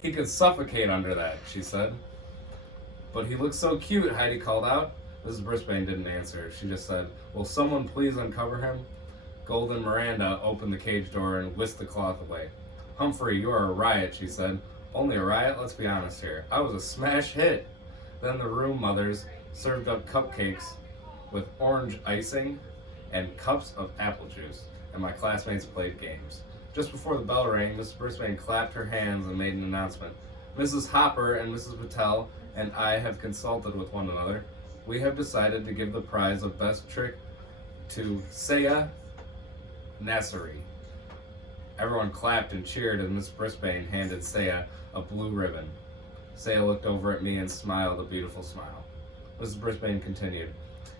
He could suffocate under that, she said. But he looks so cute, Heidi called out. Mrs. Brisbane didn't answer. She just said, will someone please uncover him? Golden Miranda opened the cage door and whisked the cloth away. Humphrey, you are a riot, she said. Only a riot? Let's be honest here. I was a smash hit. Then the room mothers served up cupcakes with orange icing and cups of apple juice, and my classmates played games. Just before the bell rang, Mrs. Brisbane clapped her hands and made an announcement. Mrs. Hopper and Mrs. Patel and I have consulted with one another. We have decided to give the prize of best trick to Saya Nasseri. Everyone clapped and cheered as Miss Brisbane handed Saya a blue ribbon. Saya looked over at me and smiled a beautiful smile. Mrs. Brisbane continued,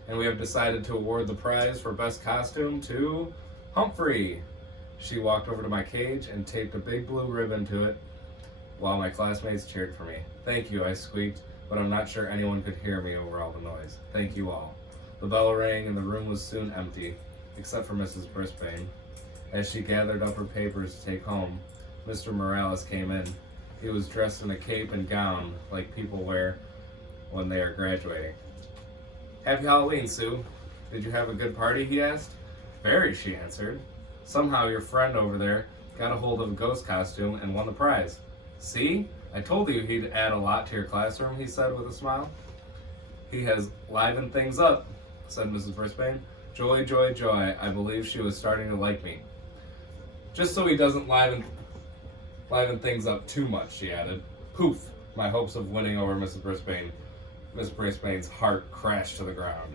and we have decided to award the prize for best costume to Humphrey. She walked over to my cage and taped a big blue ribbon to it while my classmates cheered for me. Thank you, I squeaked, but I'm not sure anyone could hear me over all the noise. Thank you all. The bell rang and the room was soon empty, except for Mrs. Brisbane. As she gathered up her papers to take home, Mr. Morales came in. He was dressed in a cape and gown like people wear when they are graduating. Happy Halloween, Sue. Did you have a good party, he asked. Very, she answered. Somehow your friend over there got a hold of a ghost costume and won the prize. See? I told you he'd add a lot to your classroom, he said with a smile. He has livened things up, said Mrs. Brisbane. Joy, joy, joy. I believe she was starting to like me. Just so he doesn't liven things up too much, she added. Poof! My hopes of winning over Miss Brisbane's heart crashed to the ground.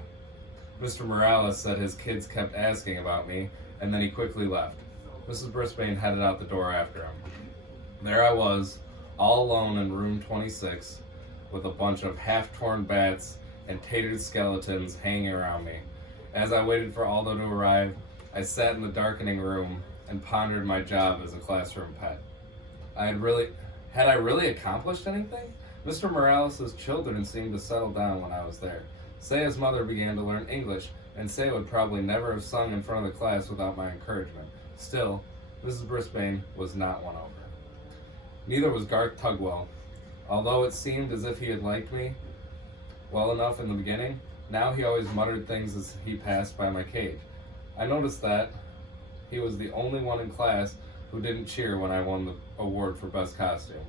Mr. Morales said his kids kept asking about me, and then he quickly left. Mrs. Brisbane headed out the door after him. There I was, all alone in room 26, with a bunch of half-torn bats and tatered skeletons hanging around me. As I waited for Aldo to arrive, I sat in the darkening room and pondered my job as a classroom pet. Had I really accomplished anything? Mr. Morales' children seemed to settle down when I was there. Saya's mother began to learn English, and Saya would probably never have sung in front of the class without my encouragement. Still, Mrs. Brisbane was not won over. Neither was Garth Tugwell. Although it seemed as if he had liked me well enough in the beginning, now he always muttered things as he passed by my cage. I noticed that he was the only one in class who didn't cheer when I won the award for best costume.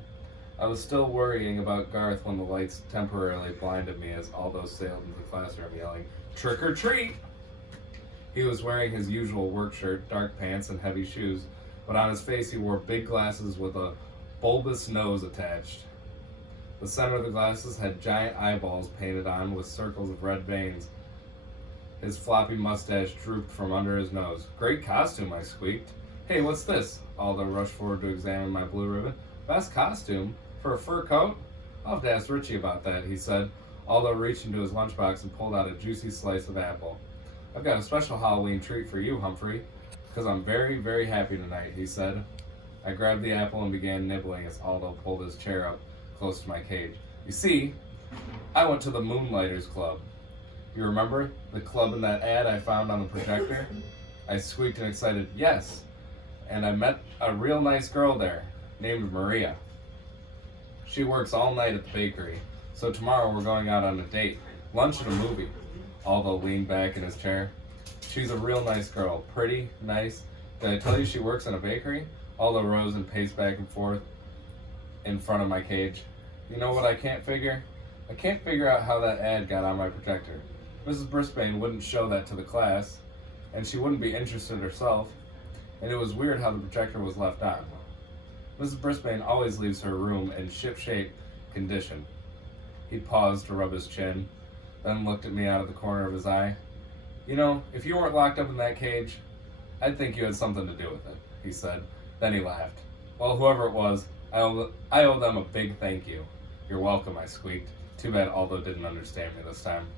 I was still worrying about Garth when the lights temporarily blinded me as Aldo sailed into the classroom yelling, "Trick or treat!" He was wearing his usual work shirt, dark pants, and heavy shoes, but on his face he wore big glasses with a bulbous nose attached. The center of the glasses had giant eyeballs painted on with circles of red veins. His floppy mustache drooped from under his nose. Great costume, I squeaked. Hey, what's this? Aldo rushed forward to examine my blue ribbon. Best costume? For a fur coat? I'll have to ask Richie about that, he said. Aldo reached into his lunchbox and pulled out a juicy slice of apple. I've got a special Halloween treat for you, Humphrey, because I'm very, very happy tonight, he said. I grabbed the apple and began nibbling as Aldo pulled his chair up close to my cage. You see, I went to the Moonlighters Club. You remember the club in that ad I found on the projector? I squeaked in excited, yes. And I met a real nice girl there named Maria. She works all night at the bakery, so tomorrow we're going out on a date, lunch and a movie. Aldo leaned back in his chair. She's a real nice girl, pretty, nice. Did I tell you she works in a bakery? Aldo rose and paced back and forth in front of my cage. You know what I can't figure? I can't figure out how that ad got on my projector. Mrs. Brisbane wouldn't show that to the class, and she wouldn't be interested herself, and it was weird how the projector was left on. Mrs. Brisbane always leaves her room in ship-shape condition. He paused to rub his chin, then looked at me out of the corner of his eye. You know, if you weren't locked up in that cage, I'd think you had something to do with it, he said. Then he laughed. Well, whoever it was, I owe them a big thank you. You're welcome, I squeaked. Too bad Aldo didn't understand me this time.